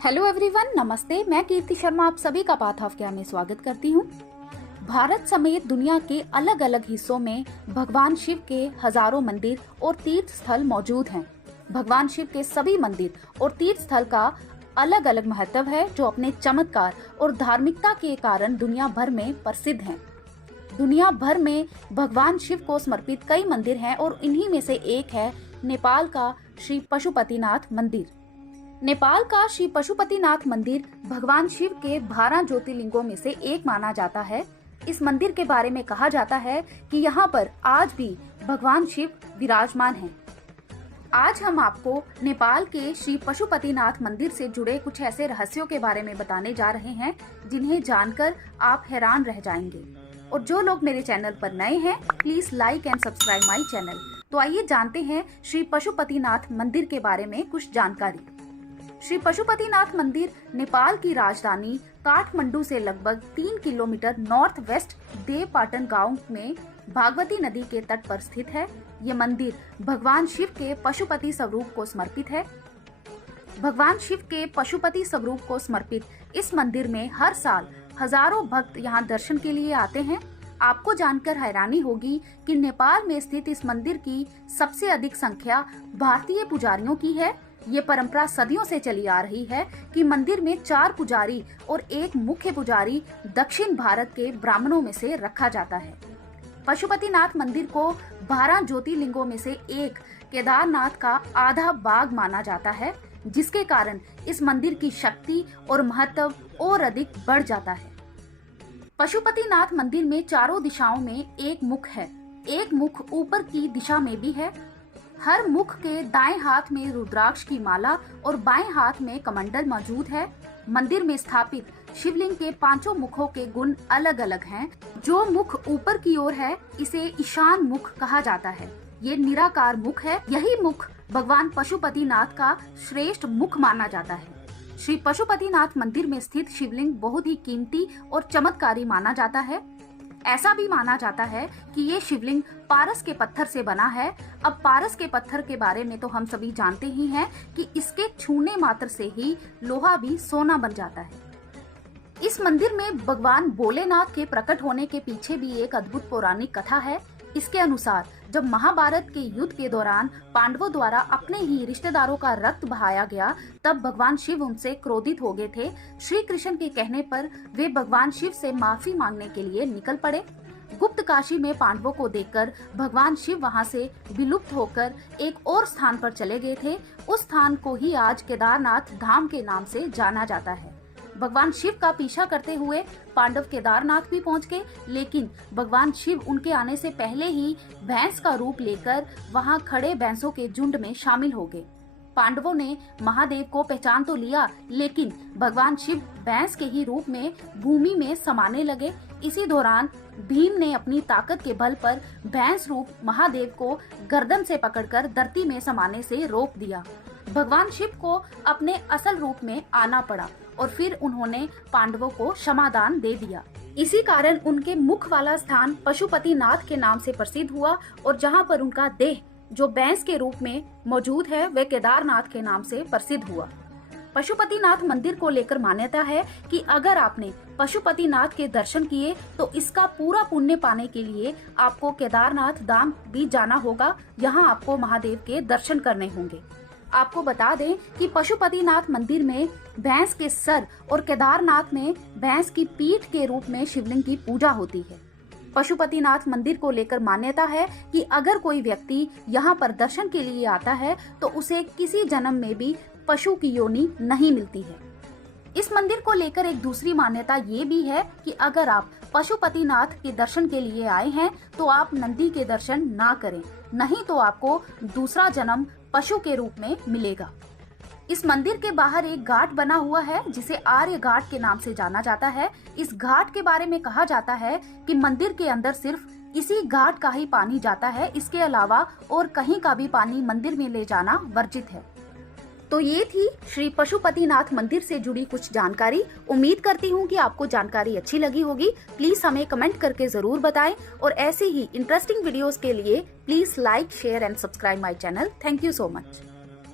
Hello everyone, नमस्ते। मैं कीर्ति शर्मा आप सभी का पाथ ऑफ ज्ञान में स्वागत करती हूँ। भारत समेत दुनिया के अलग अलग हिस्सों में भगवान शिव के हजारों मंदिर और तीर्थ स्थल मौजूद हैं। भगवान शिव के सभी मंदिर और तीर्थ स्थल का अलग अलग महत्व है, जो अपने चमत्कार और धार्मिकता के कारण दुनिया भर में प्रसिद्ध हैं। दुनिया भर में भगवान शिव को समर्पित कई मंदिर हैं और इन्हीं में से एक है नेपाल का श्री पशुपतिनाथ मंदिर। नेपाल का श्री पशुपतिनाथ मंदिर भगवान शिव के 12 ज्योतिर्लिंगों में से एक माना जाता है। इस मंदिर के बारे में कहा जाता है कि यहाँ पर आज भी भगवान शिव विराजमान हैं। आज हम आपको नेपाल के श्री पशुपतिनाथ मंदिर से जुड़े कुछ ऐसे रहस्यों के बारे में बताने जा रहे हैं जिन्हें जानकर आप हैरान रह जाएंगे। और जो लोग मेरे चैनल पर नए हैं, please like and subscribe my channel. तो आइए जानते हैं श्री पशुपतिनाथ मंदिर के बारे में कुछ जानकारी। श्री पशुपतिनाथ मंदिर नेपाल की राजधानी काठमांडू से लगभग 3 किलोमीटर नॉर्थ वेस्ट देवपाटन गांव में भागवती नदी के तट पर स्थित है। ये मंदिर भगवान शिव के पशुपति स्वरूप को समर्पित है। भगवान शिव के पशुपति स्वरूप को समर्पित इस मंदिर में हर साल हजारों भक्त यहाँ दर्शन के लिए आते हैं। आपको जानकर हैरानी होगी कि नेपाल में स्थित इस मंदिर की सबसे अधिक संख्या भारतीय पुजारियों की है। ये परंपरा सदियों से चली आ रही है कि मंदिर में 4 पुजारी और एक मुख्य पुजारी दक्षिण भारत के ब्राह्मणों में से रखा जाता है। पशुपतिनाथ मंदिर को 12 ज्योतिर्लिंगों में से एक केदारनाथ का आधा भाग माना जाता है, जिसके कारण इस मंदिर की शक्ति और महत्व और अधिक बढ़ जाता है। पशुपतिनाथ मंदिर में चारों दिशाओं में एक मुख है। एक मुख ऊपर की दिशा में भी है। हर मुख के दाएं हाथ में रुद्राक्ष की माला और बाएं हाथ में कमंडल मौजूद है। मंदिर में स्थापित शिवलिंग के 5 मुखों के गुण अलग अलग हैं। जो मुख ऊपर की ओर है, इसे ईशान मुख कहा जाता है। ये निराकार मुख है। यही मुख भगवान पशुपतिनाथ का श्रेष्ठ मुख माना जाता है। श्री पशुपतिनाथ मंदिर में स्थित शिवलिंग बहुत ही कीमती और चमत्कारी माना जाता है। ऐसा भी माना जाता है कि ये शिवलिंग पारस के पत्थर से बना है। अब पारस के पत्थर के बारे में तो हम सभी जानते ही हैं कि इसके छूने मात्र से ही लोहा भी सोना बन जाता है। इस मंदिर में भगवान भोलेनाथ के प्रकट होने के पीछे भी एक अद्भुत पौराणिक कथा है। इसके अनुसार जब महाभारत के युद्ध के दौरान पांडवों द्वारा अपने ही रिश्तेदारों का रक्त बहाया गया, तब भगवान शिव उनसे क्रोधित हो गए थे। श्री कृष्ण के कहने पर वे भगवान शिव से माफी मांगने के लिए निकल पड़े। गुप्त काशी में पांडवों को देखकर भगवान शिव वहां से विलुप्त होकर एक और स्थान पर चले गए थे। उस स्थान को ही आज केदारनाथ धाम के नाम से जाना जाता है। भगवान शिव का पीछा करते हुए पांडव केदारनाथ भी पहुंच गए, लेकिन भगवान शिव उनके आने से पहले ही भैंस का रूप लेकर वहां खड़े भैंसों के झुंड में शामिल हो गए। पांडवों ने महादेव को पहचान तो लिया, लेकिन भगवान शिव भैंस के ही रूप में भूमि में समाने लगे। इसी दौरान भीम ने अपनी ताकत के बल पर भैंस रूप महादेव को गर्दन से पकड़कर धरती में समाने से रोक दिया। भगवान शिव को अपने असल रूप में आना पड़ा और फिर उन्होंने पांडवों को क्षमादान दे दिया। इसी कारण उनके मुख वाला स्थान पशुपतिनाथ के नाम से प्रसिद्ध हुआ और जहां पर उनका देह जो भैंस के रूप में मौजूद है, वह केदारनाथ के नाम से प्रसिद्ध हुआ। पशुपतिनाथ मंदिर को लेकर मान्यता है कि अगर आपने पशुपतिनाथ के दर्शन किए तो इसका पूरा पुण्य पाने के लिए आपको केदारनाथ धाम भी जाना होगा। यहाँ आपको महादेव के दर्शन करने होंगे। आपको बता दें कि पशुपतिनाथ मंदिर में भैंस के सर और केदारनाथ में भैंस की पीठ के रूप में शिवलिंग की पूजा होती है। पशुपतिनाथ मंदिर को लेकर मान्यता है कि अगर कोई व्यक्ति यहाँ पर दर्शन के लिए आता है तो उसे किसी जन्म में भी पशु की योनि नहीं मिलती है। इस मंदिर को लेकर एक दूसरी मान्यता ये भी है कि अगर आप पशुपतिनाथ के दर्शन के लिए आए हैं तो आप नंदी के दर्शन ना करें, नहीं तो आपको दूसरा जन्म पशु के रूप में मिलेगा। इस मंदिर के बाहर एक घाट बना हुआ है जिसे आर्य घाट के नाम से जाना जाता है। इस घाट के बारे में कहा जाता है कि मंदिर के अंदर सिर्फ इसी घाट का ही पानी जाता है। इसके अलावा और कहीं का भी पानी मंदिर में ले जाना वर्जित है। तो ये थी श्री पशुपतिनाथ मंदिर से जुड़ी कुछ जानकारी। उम्मीद करती हूँ कि आपको जानकारी अच्छी लगी होगी। प्लीज हमें कमेंट करके जरूर बताएं और ऐसे ही इंटरेस्टिंग वीडियोस के लिए please like, share and subscribe my channel. Thank you so much.